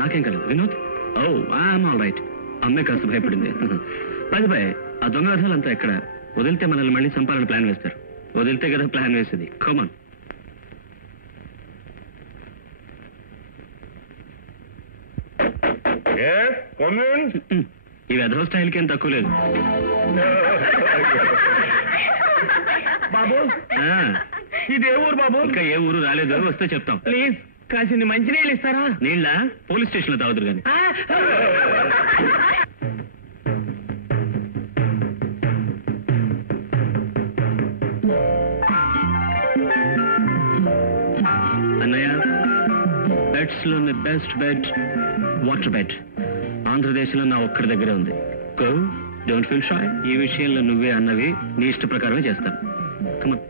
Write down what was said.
నాకేం కాలేదు. వినోద్? ఓ I'm all right. అమ్మాయి కాస్త భయపడింది. పై ఆ దొంగ రథాలంతా ఎక్కడ? వదిలితే మనల్ని మళ్ళీ చంపాలని ప్లాన్ వేస్తారు. వదిలితే కదా ప్లాన్ వేసేది. కమాన్. ఈ వెధవ స్టైల్కి ఏం తక్కువ లేదు. బాబు ఇది ఏ ఊరు బాబు? ఇంకా ఏ ఊరు రాలేదు, వస్తే చెప్తాం. ప్లీజ్ కాసిన మంచినీళ్ళు ఇస్తారా? నీళ్ళ పోలీస్ స్టేషన్ లో తాగుతారు కానీ. అన్నయ్య, బెడ్స్ లోని బెస్ట్ బెడ్ వాటర్ బెడ్ ఆంధ్రదేశంలో నా ఒక్కడి దగ్గరే ఉంది. Go, don't feel shy. ఈ విషయంలో నువ్వే అన్నవి నీ ఇష్ట ప్రకారమే చేస్తాను. కమాన్.